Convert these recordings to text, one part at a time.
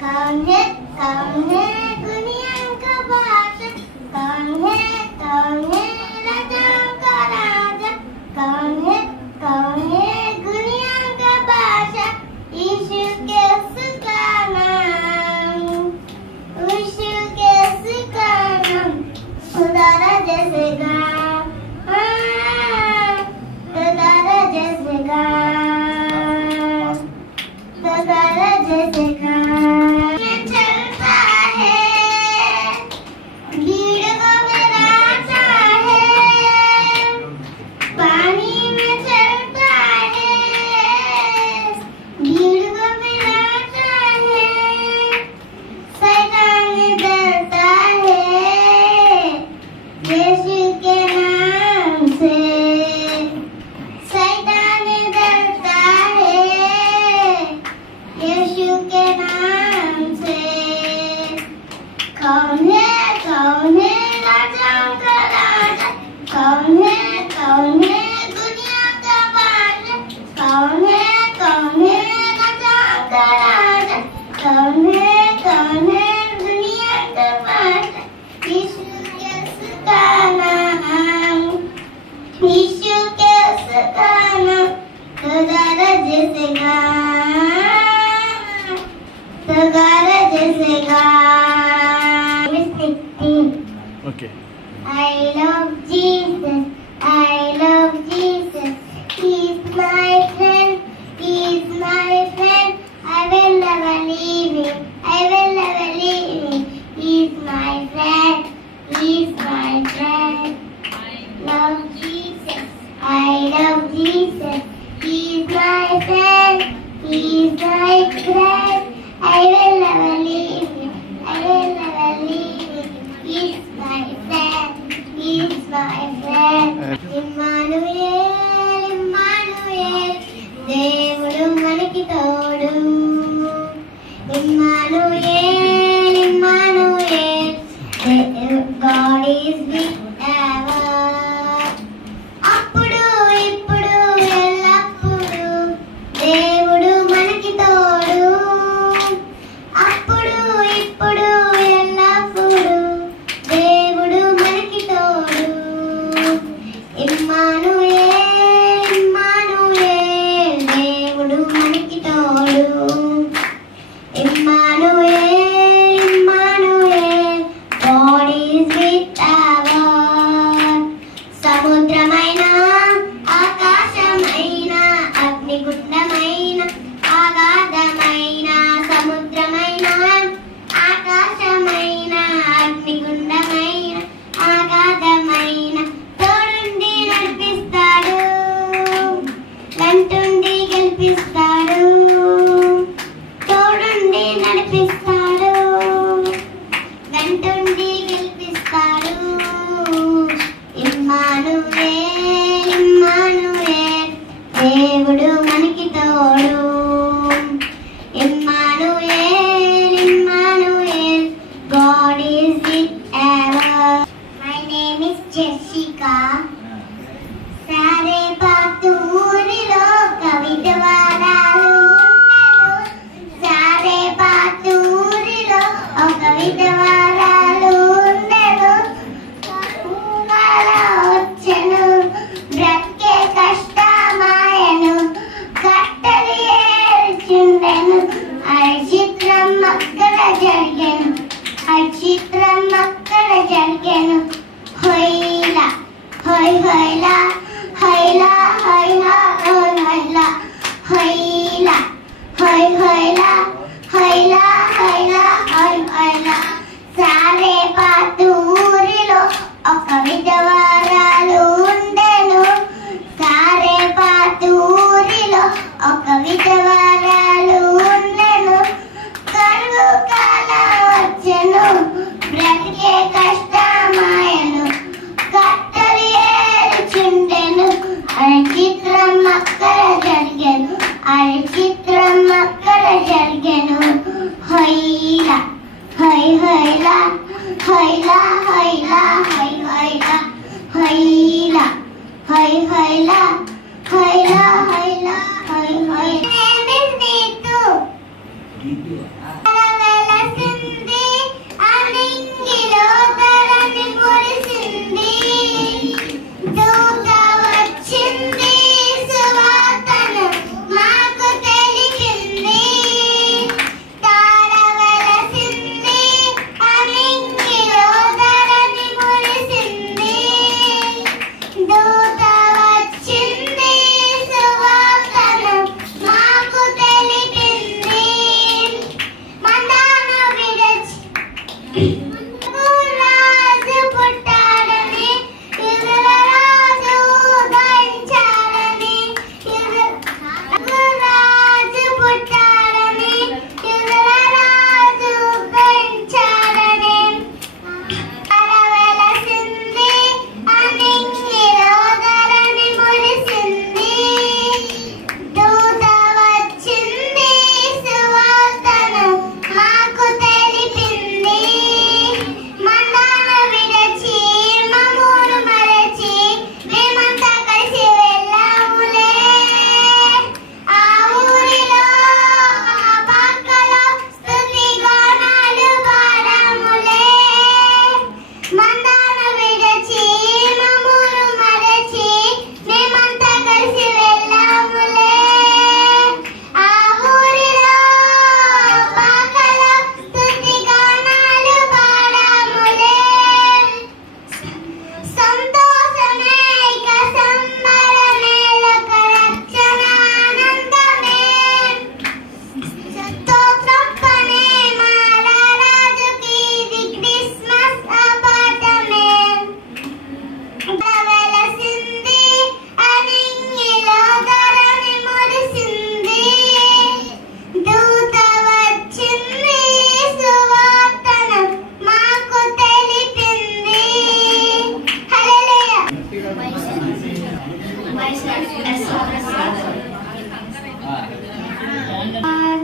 कौन है दुनिया का बादशाह, कौन है राजाओं का राजा, कौन है दुनिया का बादशाह, यीशु के उसका नाम, यीशु के उसका नाम, खुदा जैसे गाम, खुदा जैसे गाम, खुदा जैसे गाम। Okay. I love Jesus. He's my friend. I will never leave him. He's my friend. Love Jesus. I love Jesus. He's my friend. I will never leave him. He's my friend. Emmanuel, దేవుడు మనకి తోడు. Emmanuel, God is with us. అప్పుడు ఇప్పుడు ఎల్లప్పుడు దేవుడు మనకి తోడు. అప్పుడు ఇప్పుడు ఎల్లప్పుడు దేవుడు మనకి తోడు. Emmanuel, దేవుడు మనకి తోడు. Emmanuel, God is with us. సముద్రమైన ఆకాశమైన అగ్నిగుండమైన అగాధమైన, సముద్రమైన ఆకాశమైన అగ్నిగుండమైన అగాధమైన తోడుండి నడిపిస్తాడు, వెంటుండి గెలిపిస్తాడు, తోడుండి నడిపిస్తాడు, వెంటుండి గెలిపిస్తాడు. Emmanuel, దేవుడు మనకి తోడు. Emmanuel, God is with us. My name is Jessica. సారే పాతూరిలో కవితవారాలు ఉండెను. సారే పాతూరిలో ఒక విధవారాలు ఉండెను. వచ్చెను బ్రతికే కష్టమాయను, కట్టలు ఏడ్చుండెను. చిత్రం అక్కడ జరిగెను, హొయ్లా హొయ్లా హొయ్లా హొయ్లా హొయ్లా హొయ్లా హొయ్లా హొయ్లా హొయ్లా హొయ్లా. సారే పాతూరిలో ఒక విధవరాలు ఉండెను. సారే పాతూరిలో ఒక విధవరాలు ఉండెను. కరువు కాలం వచ్చెను, బ్రతికే కష్టమాయను, కట్టలు ఏడ్చుండెను. చిత్రం అక్కడ జరిగెను, హొయ్లా హొయ్లా హొయ్లా హొయ్లా హొయ్లా హొయ్లా హొయ్లా హొయ్లా హొయ్లా హొయ్లా.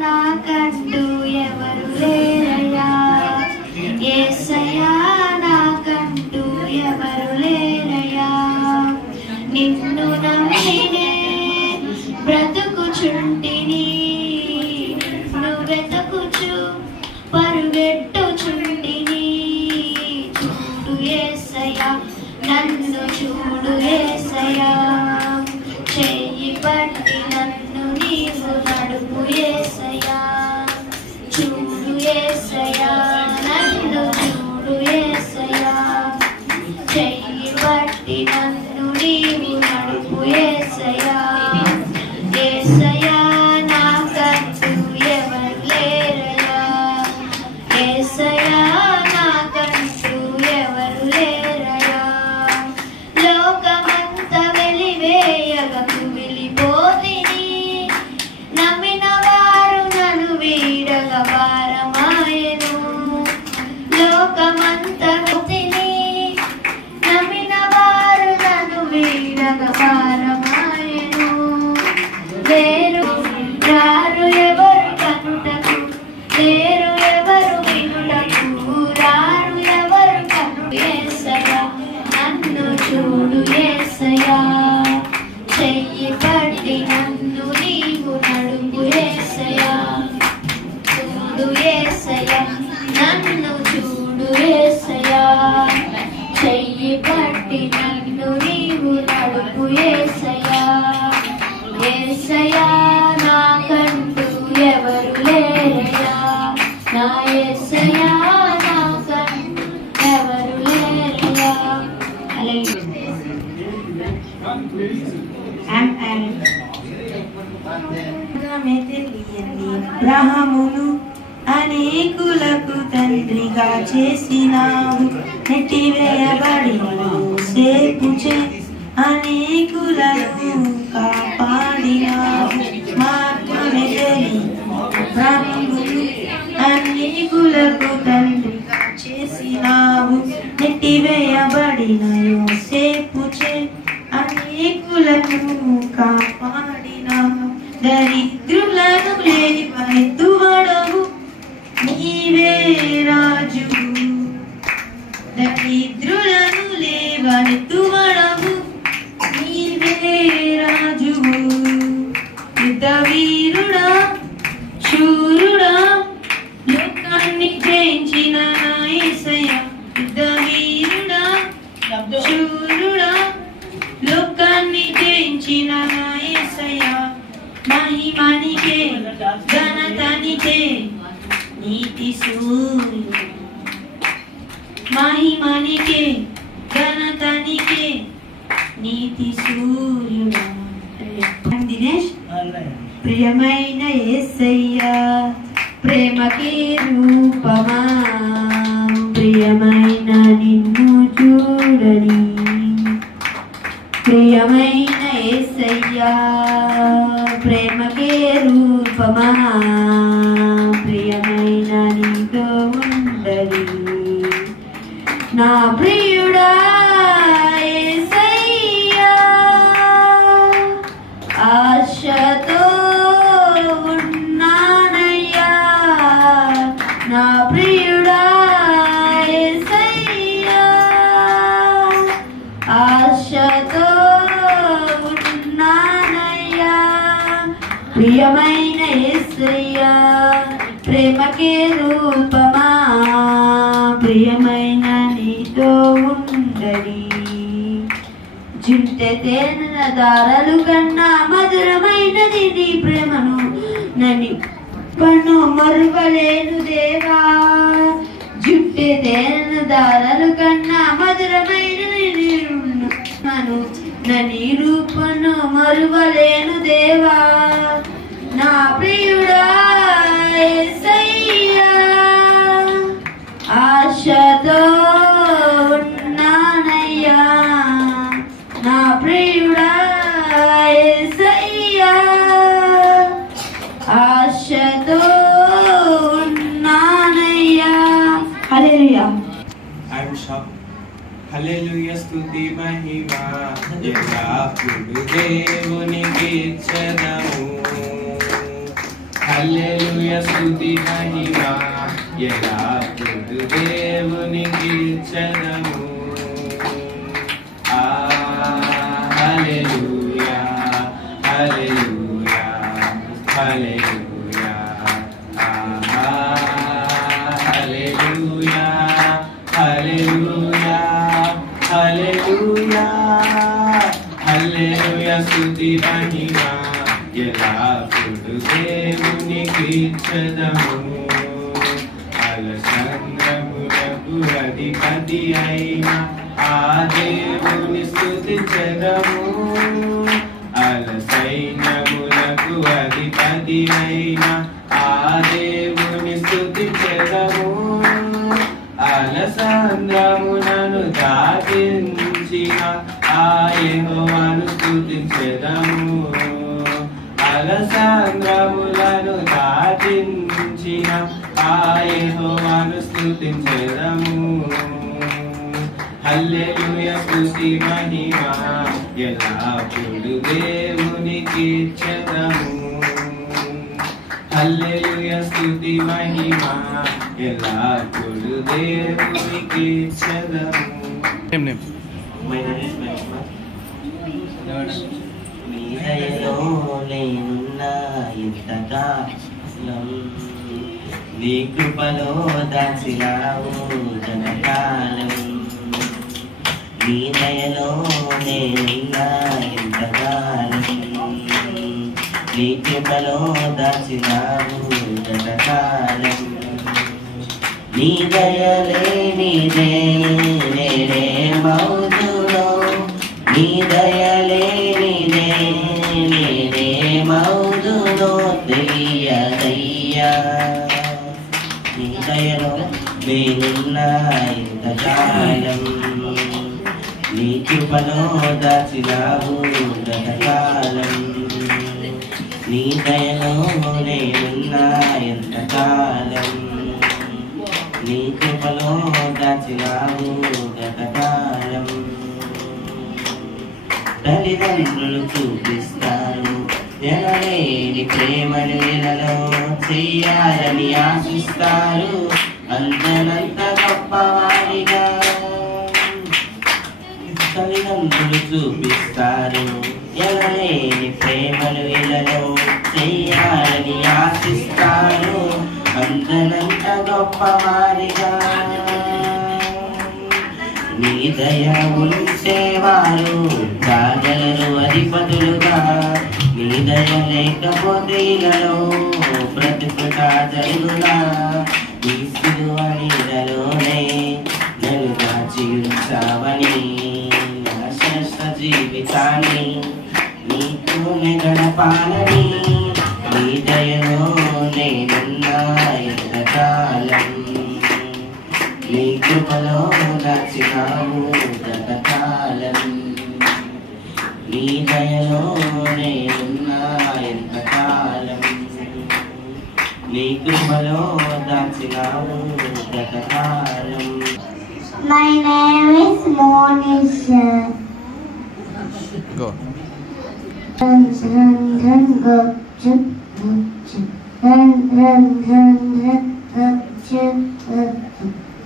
నాకంటూ ఎవరు లేరయ్యా, యేసయ్యా నాకంటూ ఎవరు లేరయ్యా. నిన్ను నమ్మినే బ్రతుకుచుంటిని, నువ్వెతకుచు పరుగెట్టుచుంటిని. చూడు యేసయ్యా, నన్ను చూడు యేసయ్యా, చెయ్యి పట్టి నన్ను నీవు నడుపు యేసయ్యా. చూడు యేసయ్యా, నన్ను చూడు యేసయ్యా, చెయ్యి పట్టి నన్ను నీవు నడుపు యేసయ్యా. యేసయ్యా నాకంటూ ఎవరు లేరయ్యా, యేసయ్యా నాకంటూ ఎవరు లేరయ్యా. లోకమంతా వెలివేయగా కుమిలిపోతిని, నమ్మిన వారు నన్ను వీడగా భారమాయెను. లోకమంతా వెతిని, నమ్మిన వారు నన్ను వీడగా భారమాయెను. లేరు రారు ఎవరు కనుటకు, లేరు ఎవరు వినుటకు, రారు ఎవరు కను. యేసయ్యా నన్ను చూడు యేసయ్యా, చెయ్యి పట్టి నన్ను నీవు నడుపు యేసయ్యా. చూడు యేసయ్యా, నన్ను చూడు యేసయ్యా, చెయ్యి పట్టి నన్ను నీవు నడుపు యేసయ్యా. యేసయ్యా నాకంటూ ఎవరు లేరయ్యా, నా యేసయ్యా నాకంటూ ఎవరు లేరయ్యా. అబ్రహామును అనేకులకు తండ్రిగా చేసినావు, నెట్టివేయబడిన యోసేపుచే అనేకులను కాపాడినావు. మాత్రమే అబ్రహామును అనేకులకు తండ్రిగా చేసినావు, నెట్టివేయబడిన యోసేపుచే అనేకులను కాపాడినావు. దరిద్రులను లేవనెత్తువాడవు నీవే రాజువు, దరిద్రులను లేవనెత్తువాడవు నీవే రాజువు. యుద్ధ వీరుడా శూరుడా, లోకాన్ని నీతి సూర్యుడా మహిమనికే ఘనతనికే నీతి సూర్యుడా. దినేష్ ప్రియమైన యేసయ్యా ప్రేమకి రూపమా ప్రియమైన నిన్ను చూడని ప్రియమైన యేసయ్యా ప్రేమకి రూపమా ప్రియమైన నీతో ఉండని నా ప్రియుడా యేసయ్యా ఆశతో ఉన్నానయ్యా నా ప్రియుడా యేసయ్యా ఆశతో ఉన్నానయ్యా ప్రియమైన యేసయ్యా ప్రేమకే రూపమా ప్రియమైన నీతో ఉండని జుంటె తేనెల దారాలు కన్నా మధురమైనది నీ ప్రేమను నని పన్ను మరువలేను దేవా జుంటె తేనెల దారాలు కన్నా మధురమైనది నీను నని రూపను మరువలేను దేవా నా ప్రియుడా యేసయ్యా ఆశతో ఉన్నానయ్యా నా ప్రియుడా యేసయ్యా ఆశతో ఉన్నానయ్యా. హల్లెలూయా. హల్లెలూయా స్తుతి మహిమ ఎల్లప్పుడూ దేవునికి ఇచ్చెదము. హల్లెలూయా స్తుతి మహిమ ఎల్లప్పుడూ దేవునికి ఇచ్చెదము. హల్లెలూయా హల్లెలూయా హల్లెలూయా హల్లెలూయా హల్లెలూయా హల్లెలూయా హల్లెలూయా స్తుతి మహిమ ఎల్లప్పుడూ దేవునికి ఇచ్చెదము. అలసంద్రములకు అధిపతి అయిన ఆ దేవుని స్తుతించెదము. అలసైన్యములకు అధిపతి అయిన ఆ దేవుని స్తుతించెదము. అలసంద్రములను దాటించిన ఆ యెహోవాను స్తుతించెదము. అలసంద్రములను దాటించిన ఆ యెహోవాను స్తుతించెదము. హల్లెలూయా స్తుతి మహిమ ఎల్లప్పుడూ దేవునికి ఇచ్చెదము. హల్లెలూయా స్తుతి మహిమ ఎల్లప్పుడూ దేవునికి ఇచ్చెదము. మీ దయలో నేనున్నా ఇంతకాలం నీ కృపలో దాచినావు జనకాలం. నీ దయలో నేనున్నా ఇంతకాలం నీ కృపలో దాచినావు జనకాలం. నీ దయలేనిదే నేనేమవుదునో నీ దయలేనిదే నేనేమవుదునో తెలియదయ్యా. నీ దయలో నేనున్నా ఇంతకాలం నీ కృపలో దాచినావు గతకాలం. నీ దయలో నేనున్నా ఎంతకాలం నీ కృపలో దాచినావు గతకాలం. తల్లిదండ్రులు చూపిస్తారు ఎనలేని ప్రేమను ఇలలో చెయ్యాలని ఆశిస్తారు అంతనంత గొప్పవాడిగా. తల్లిదండ్రులు చూపిస్తారు ఎనలేని ప్రేమను ఇలలో చెయ్యాలని ఆశిస్తారు అంతనంత గొప్పవాడిగా. నీ దయ ఉంచేవారు రాజలను అధిపతులుగా నీ నీ దయ లేకపోతే ఇలాలో బ్రతుకుట జరుగునా నీ సిలువ నీడలోనే నన్ను దాచి ఉంచావని నా శ్రేష్ఠ జీవితాన్ని నీతోనే గడపాలని నీ దయలో నేనున్నా ఎంతకాలం నీ కృపలో దాచినావు గతకాలం నీ దయలో నేనున్నా ఎంతకాలం నీ కృపలో దాచినావు గతకాలం. My name is Monisha. Go. Run, run, run, go, chup, chup. Run, run, run, run, go, chup, chup.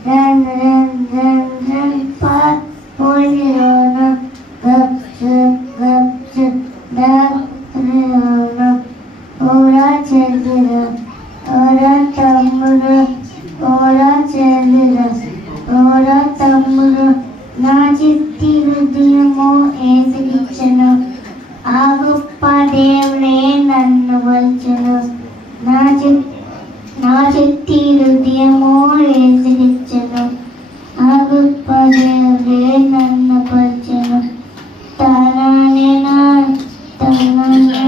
Run, run, run, run, far, holy Rona, go, chup, chup. Run, Rona, ora chandra, ora tamura, ora chandra, ora tamura. నా చిట్టి హృదయము ఏసుకిచ్చెను ఆ గొప్ప దేవుడే నన్ను వల్చెను నా చిట్టి హృదయము ఏసుకిచ్చెను ఆ గొప్ప దేవుడే నన్ను వల్చెను తననేనా తననేనా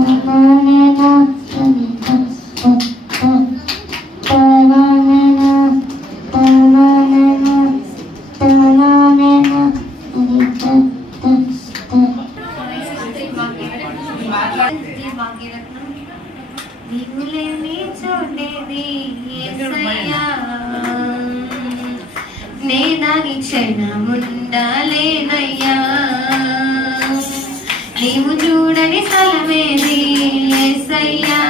తననేనా నీవు లేని చోటేది యేసయ్యా నేదాని క్షణముండాలేనయ్యా నీవు చూడని స్థలమేది యేసయ్యా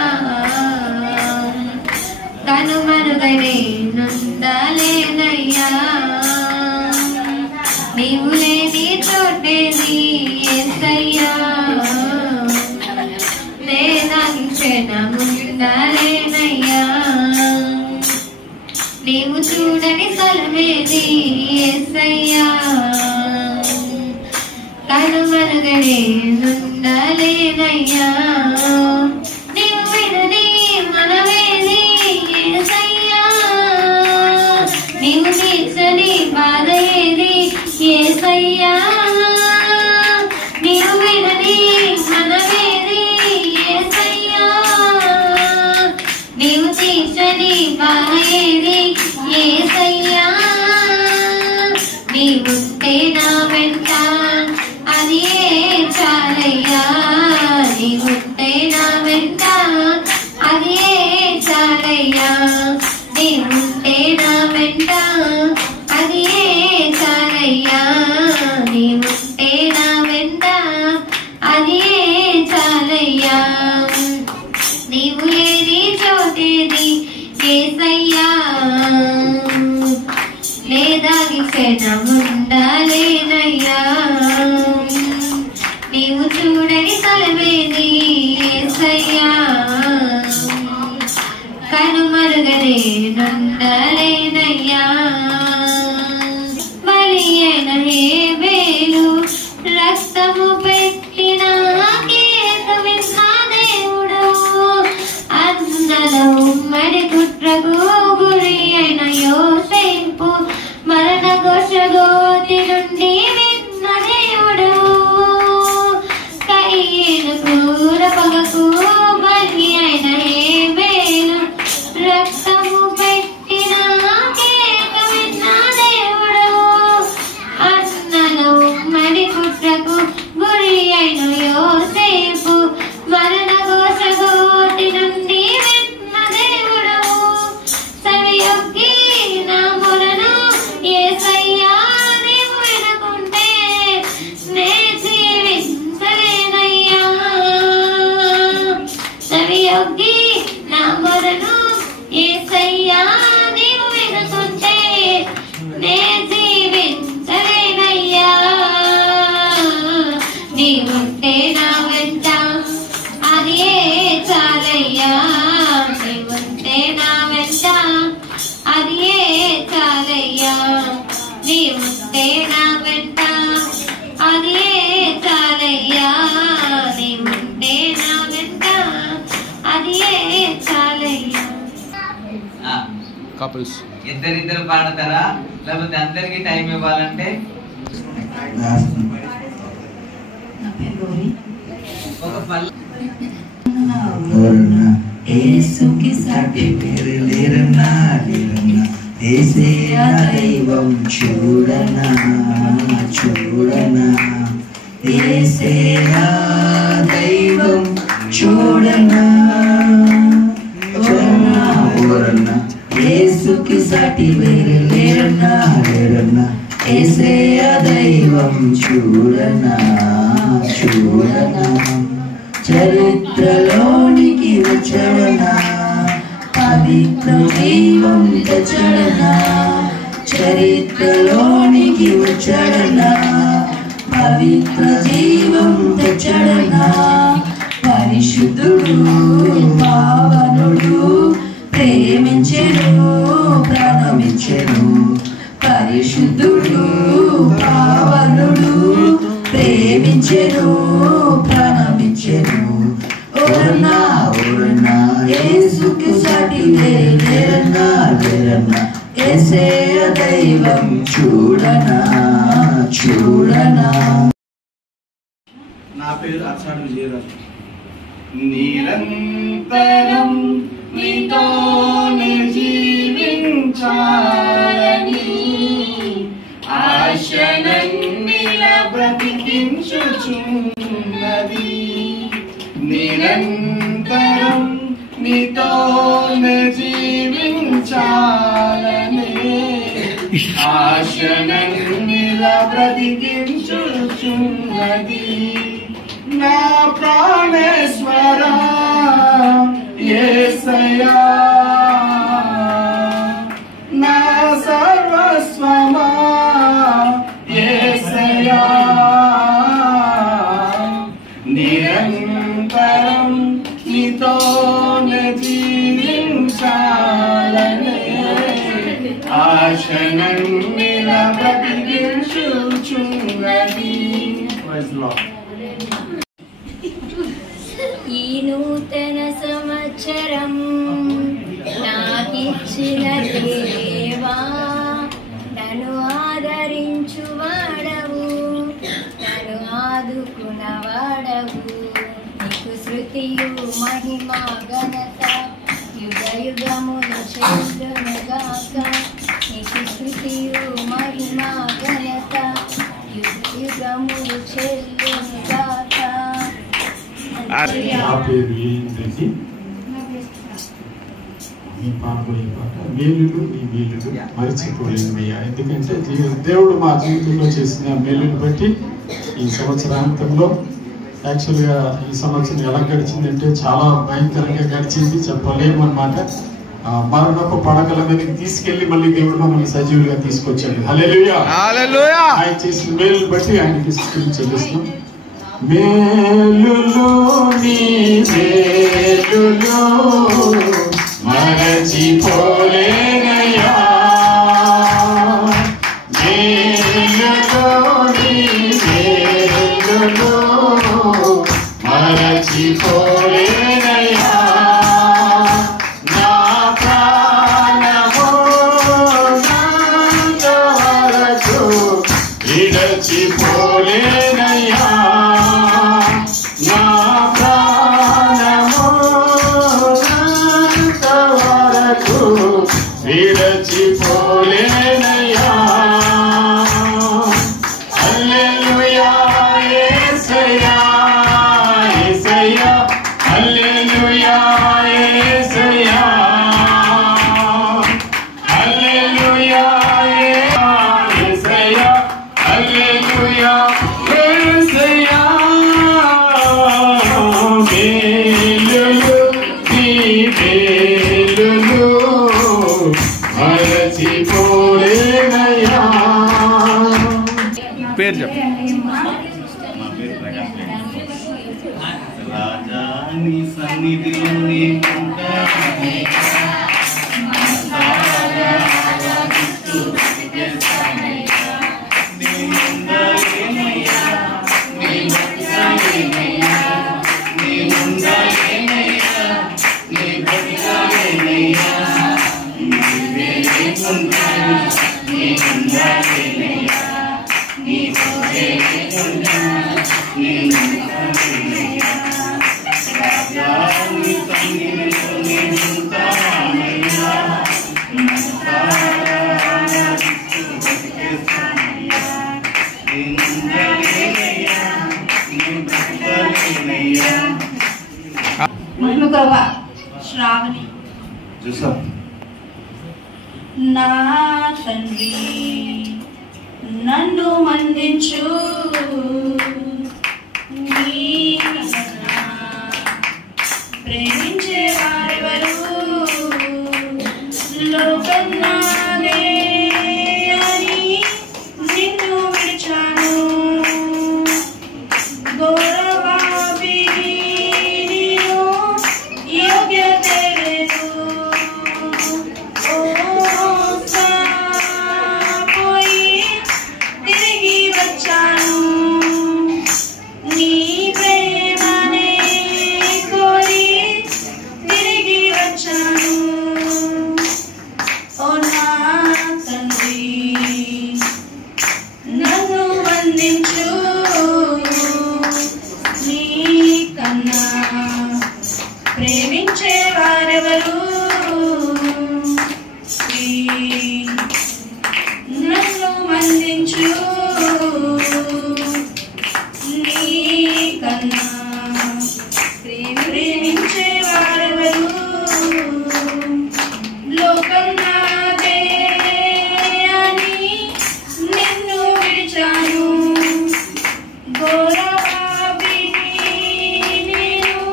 కనుమరుగనేనుండాలేనయ్యా నీవు లేని చోటేది యేసయ్యా నేదాని క్షణముండాలేనయ్యా నీవు చూడని స్థలమేది యేసయ్యా కనుమరుగనేనుండాలేనయ్యా నీవు వినని మనవేది యేసయ్యా నీవు తీర్చని బాధ ఏది యేసయ్యా నీవు వినని మనవేది యేసయ్యా నీవు తీర్చని బాధ ఏది యేసయ్యా నీవుంటే నా వెంట అది చాలయ్యా నీవుంటే నా వెంట అది చాలయ్యా నీవుంటే నా వెంట అది చాలయ్యా నీవుంటే నా వెంట అది చాలయ్యా నీవు లేని చోటేది యేసయ్యా లేదాని క్షణముండాలేనయ్యా నీవు చూడని స్థలమేది యేసయ్యా కనుమరుగనేనుండాలేనయ్యా బలి అయిన హేబేలు రక్తము పెట్టిన కేకవిన్నా దేవుడు అన్నల ఉమ్మడి కుట్రకు గురి అయిన యోసేపు మరణ ఘోషగోతి నుండి విన్న దేవుడు కయ్యేను క్రూర పగకు బలి అయిన హేబేలు రక్తము పెట్టిన కేక విన్న దేవుడు అన్నల ఉమ్మడి కుట్రకు గురి అయిన యోసేపు మరణ ఘోషగోతి నుండి విన్న దేవుడు కపుల్స్ ఇద్దరిద్దరు పాడతారా లేకపోతే అందరికి టైం ఇవ్వాలంటే ఒక పల్లె యేసుకి సాటి పేరు లేరన్నా లేరన్నా యేసయ్య దైవం చూడనా చూడనా యేసయ్య దైవం చూడనా చూడనా ఓరన్నా యేసుకి సాటి పేరు లేరన్నా లేరన్నా యేసయ్య దైవం చూడనా చూడనా చరిత్రలోనికి వచ్చడనా పవిత్ర జీవం తెచ్చడనా చరిత్రలోనికి వచ్చడనా పవిత్ర జీవం తెచ్చడనా పరిశుద్ధుడు పావనుడు ప్రేమించెను ప్రణమించెను పరిశుద్ధుడు పావనుడు ప్రేమించెను ప్రణమించెను ఓరన్నా ఓరన్నా యేసుకి సాటి లేరన్నా లేరన్నా యేసయ్య దైవం చూడనా చూడనా. నా పేరు అర్చాడు విజయరాజు. నిరంతరం నీతోనే జీవించాలని ఆశనన్నిలా బ్రతికించుచున్నది. నిరంతరం నీతోనే జీవించాలని ఆశనన్నిలా బ్రతికించుచున్నది. నా ప్రాణేశ్వరా యేసయ్యా నా సర్వస్వమా యేసయ్యా నిరంతరం నీతోనే జీవించాలనే ఆశనన్నిలా బ్రతికించుచున్నది. ఈ నూతన సంవత్సరం నాకిచ్చిన దేవా నన్ను ఆదరించువాడవు నన్ను ఆదుకున్నవాడవు నీకు శృతియు మహిమ ఘనత యుగ యుగములు చెల్లునుగాక నీకు శృతియు మహిమ ఘనత యుగ యుగములు చెల్లునుగాక. నా పేరు ఏంటంటే మీ పాపడి పాట మేలులు నీ మేలులు మరిచిపోలేమయ్యా. ఎందుకంటే దేవుడు మా జీవితంలో చేసిన మేలుని బట్టి ఈ సంవత్సరాంతంలో యాక్చువల్గా ఈ సంవత్సరం ఎలా గడిచిందంటే చాలా భయంకరంగా గడిచింది, చెప్పలేము అన్నమాట. మరణపు పడకల మీదకి తీసుకెళ్లి మళ్ళీ దేవుడు మమ్మల్ని సజీవులుగా తీసుకొచ్చాడు. హల్లెలూయా. ఆయన చేసిన మేలుని బట్టి ఆయనకి స్తుతి చెల్లిస్తున్నాం. మేలులు నీ మేలులు మరచిపోలేనయ్యా. మేలులు నీ మేలులు మరచిపోలేనయ్యా. నా ప్రాణము నంతవరకు విడచిపోలేనయ్యా. నా ప్రాణము నంతవరకు విడచిపోలేనయ్యా. హల్లెలూయా యేసయ్యా యేసయ్యా హల్లెలూయా యేసయ్యా హల్లెలూయా యేసయ్యా హల్లెలూయా యేసయ్యా. మేలులు నీ మేలులు మరచిపోలేనయ్యా. పేరు చెప్పు. రాజా నీ సన్నిధిలో నీకుంటానయ్యా. నీ ముందలేనయ్యా, నీ భక్తులేనయ్యా, నీ ముందలేనయ్యా, నీ భక్తులేనయ్యా. నీవే నా తండ్రి నన్ను మందించు నీ కన్నా ప్రేమించే వారెవరు లోకం నాదే అని నిన్ను విడిచాను గౌరవాభి నీను యోగ్యత లేదు పోయి తిరిగి వచ్చాను నీ ప్రేమనే కోరి తిరిగి వచ్చాను ఓ నా తండ్రి నన్ను వందించు నీ కన్నా ప్రేమించే వారెవరు నన్ను వందించు నీ కన్నా ప్రేమించే వారెవరు లోకం నాదే అని నిన్ను విడిచాను గౌరవాభి నేను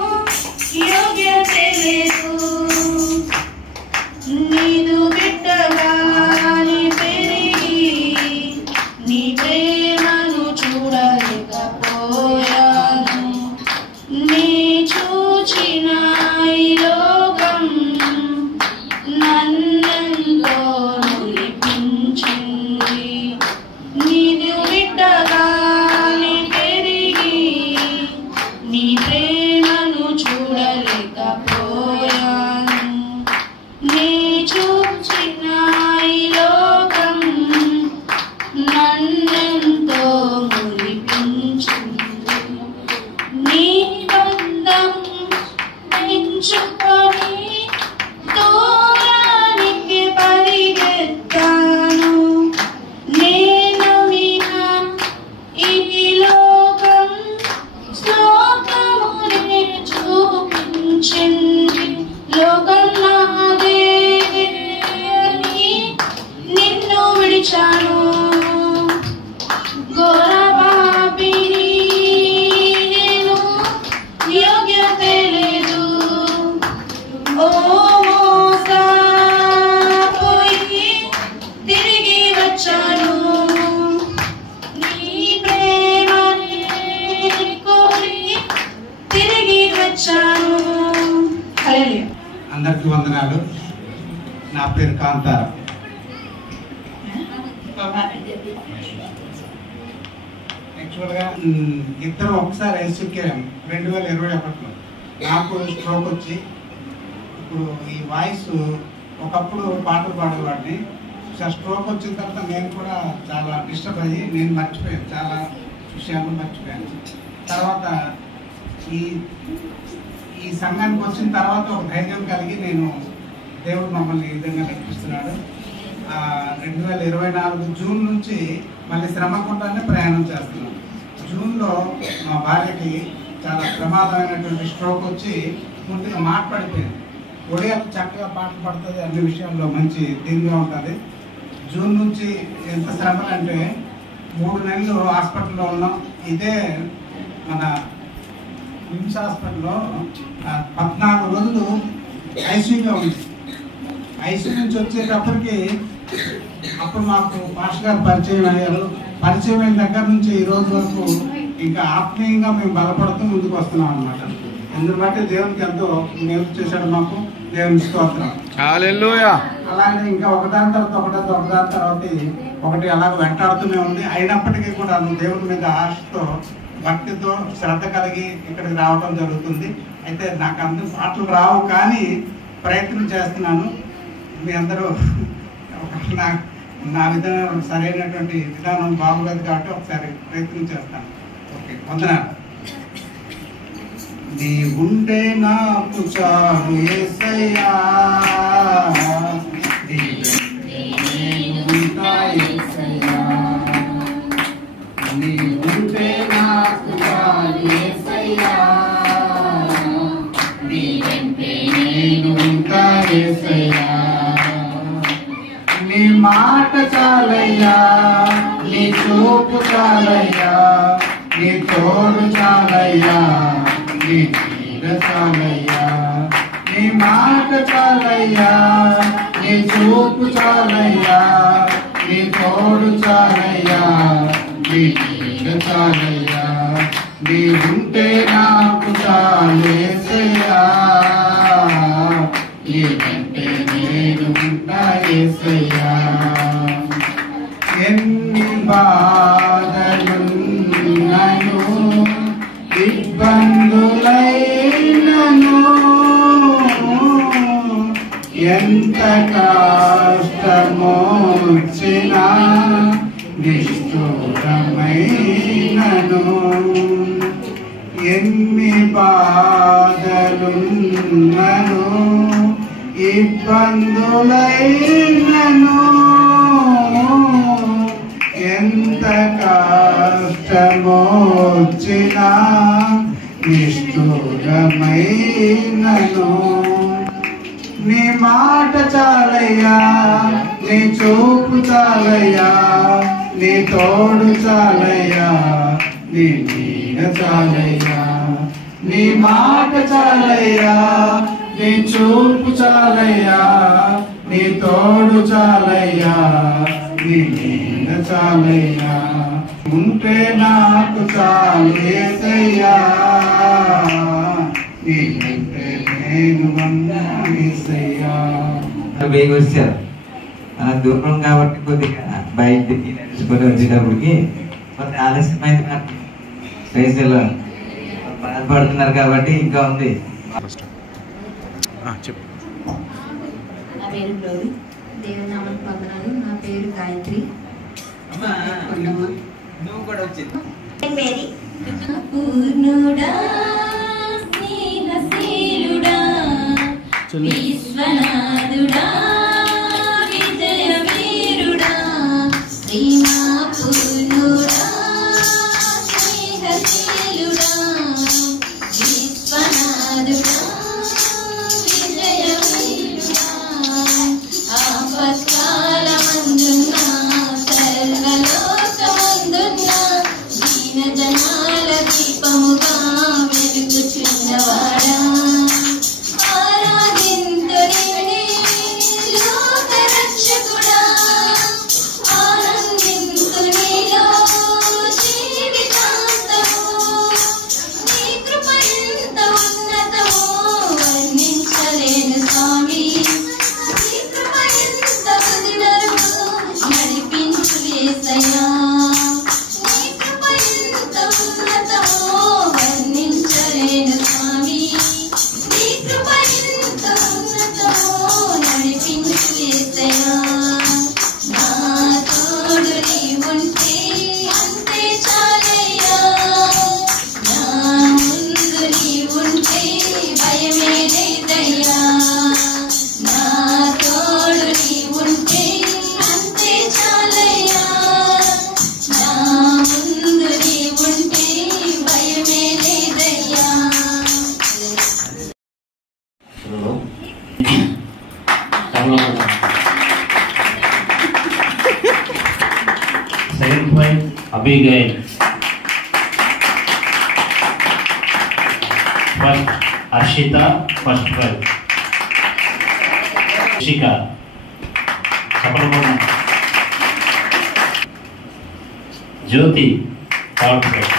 యోగ్యత లేదు నీదు బిడ్డగా నీ పెరిగి నీ ప్రేమను చూడలేకపోయాను నీ చూచిన ఈ లోకం నన్నెంతో మురిపించింది నీదు బిడ్డగా నీ పెరిగి నీ ప్రేమను చూడలేకపోయాను నీ చూచిన ఈ లోకం నన్నెంతో మురిపించింది నీ బంధం పెంచుకొని దూరానికి పరిగెత్తాను నేను వినా ఈ లోకం శ్లోకమునే చూపించింది లోకం నాదే అని నిన్ను విడిచాను గౌరవాభిని నేను యోగ్యత లేదు ఓ పోయి తిరిగి వచ్చాను నీ ప్రేమనే కోరి తిరిగి వచ్చాను హల్లెలూయా అందరికీ వందనాలు. నా పేరు కాంతారావు. యాక్చువల్గా ఇద్దరు ఒకసారి ఐసీయూకి వెళ్ళాము 2021లో. నాకు స్ట్రోక్ వచ్చి ఇప్పుడు ఈ వాయిస్ ఒకప్పుడు పాటలు పాడేవాడిని. స్ట్రోక్ వచ్చిన తర్వాత నేను కూడా చాలా డిస్టర్బ్ అయ్యి నేను మర్చిపోయాను, చాలా విషయాలు మర్చిపోయాను. తర్వాత ఈ ఈ సంఘానికి వచ్చిన తర్వాత ఒక ధైర్యం కలిగి నేను దేవుడు మమ్మల్ని ఈ విధంగా నడిపిస్తున్నాడు. 2024 జూన్ నుంచి మళ్ళీ శ్రమకుండానే ప్రయాణం చేస్తున్నాను. జూన్లో మా భార్యకి చాలా ప్రమాదమైనటువంటి స్ట్రోక్ వచ్చి పూర్తిగా మాట్లాడిపోయింది. ఒడియాకు చక్కగా పాటలు పడుతుంది, అన్ని విషయాల్లో మంచి దీనిగా ఉంటుంది. జూన్ నుంచి ఎంత శ్రమలు అంటే 3 నెలలు హాస్పిటల్లో ఉన్నాం. ఇదే మన నిమ్స్ హాస్పిటల్లో 14 రోజులు ఐసీయూలో ఉంది. ఐసీయూ నుంచి వచ్చేటప్పటికి అప్పుడు మాకు పాస్టర్ గారు పరిచయం అయ్యారు. పరిచయం అయిన దగ్గర నుంచి ఈ రోజు వరకు ఇంకా ఆత్మీయంగా మేము బలపడుతూ ముందుకు వస్తున్నాం అన్నమాట. ఎందుకంటే దేవునికి ఎంతో మేలు చేశాడు మాకు. దేవుని స్తోత్రం. హల్లెలూయా. అలాగే ఇంకా ఒకదాని తర్వాత ఒకటి అలాగ వెంటాడుతూనే ఉంది. అయినప్పటికీ కూడా నువ్వు దేవుని మీద ఆశతో భక్తితో శ్రద్ధ కలిగి ఇక్కడికి రావడం జరుగుతుంది. అయితే నాకు అందరూ పాటలు రావు, కానీ ప్రయత్నం చేస్తున్నాను. మీ అందరూ నా విధానం సరైనటువంటి విధానం బాగులేదు కాబట్టి ఒకసారి ప్రయత్నం చేస్తాను. ఓకే, వందనాలు. నీ ఉండే నాకు చాలు యేసయ్యా, నీ వెంటే నేను ఉంటా యేసయ్యా. నీ ఉండే నాకు చాలు యేసయ్యా, నీ వెంటే నేను ఉంటా యేసయ్యా. మాట చాలయ్యా, నీ చూపు చాలయ్యా, నీ తోడు చాలయ్యా, నీ నీడ చాలయ్యా. నీ మాట చాలయ్యా, నీ చూపు చాలయ్యా, నీ తోడు చాలయ్యా, నీ నీడ చాలయ్యా. నీ ఉంటే నాకు చాలేసయ్యా, నీకంటే నేను ఉంటా యేసయ్యా. ఎన్ని బాధలున్నను ఇబ్బందులైనను, ఎంత కష్టమొచ్చినా నిష్ఠూరమైనను, ఎన్ని బాధలున్నను ఇబ్బందులైనను, ఎంత కష్టమొచ్చినా నిష్ఠూరమైనను. నీ మాట చాలయ్యా, నీ చూపు చాలయ్యా, నీ తోడు చాలయ్యా, నీ నీడ చాలయ్యా. నీ మాట చాలయ్యా, నీ చూపు చాలయ్యా, నీ తోడు చాలయ్యా, నీ నీడ చాలయ్యా. ఉంటే నాకు చాలు యేసయ్యా, నీకంటే నేను యేసయ్యా. బేగ వచ్చారు, దూరం కాబట్టి కొద్దిగా బయటికి నడుచుకొని వచ్చేటప్పటికి కొంత ఆలస్యమైంది. నాకు వయసులో బాధపడుతున్నారు కాబట్టి ఇంకా ఉంది. నా పేరు గ్లోరీ, దేవుని నామమున వందనాలు. నా పేరు గాయత్రి. నువ్వు కూడా వచ్చింది. పూర్ణుడా స్నేహశీలుడా విశ్వనాథుడా విజయవీరుడా శ్రీమా పూర్ణుడా స్నేహశీలుడా విశ్వనాథుడా విజయవీరుడా ఆపత్కాలమందున్న సర్వలోకమందున్న దీన జనాల దీపముగా వెలుగుచున్నవాడా ఆరాధింతునిని లోకరక్షకుడా ఆనందింతునిలో జీవితాంతము నీ కృప ఎంత ఉన్నతమో వర్ణించలేను స్వామి నీ కృప ఎంత వదినరుగు నడిపించు యేసయ్యా నీ కృప ఎంత ఉన్నతమో వర్ణించలేను స్వామి నీ కృప ఎంత ఉన్నతమో నడిపించు యేసయ్యా నా తోడు నీవుంటే అంతే చాలయ్యా నా ముందు నీవుంటే భయమే లేదయ్యా నా తోడు నీవుంటే అంతే చాలయ్యా నా ముందు నీవుంటే భయమే లేదయ్యా. Second prize, Abigail. First, Arshita, first prize. Shika, Sapalapona. Jyoti, third prize.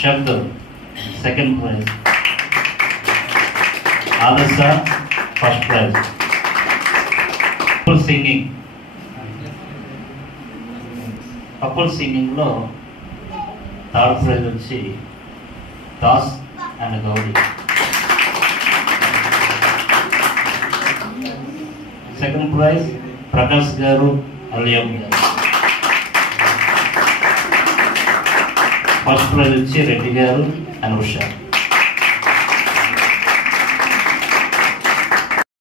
Shabda, second prize. Adasa, first prize. Couple singing. Couple singing lo third prize వచ్చి Das and Gauri. Second prize Prakash గారు, అలియం గారు. ఫస్ట్ ప్రైజ్ వచ్చి రెడ్డి గారు and Usha.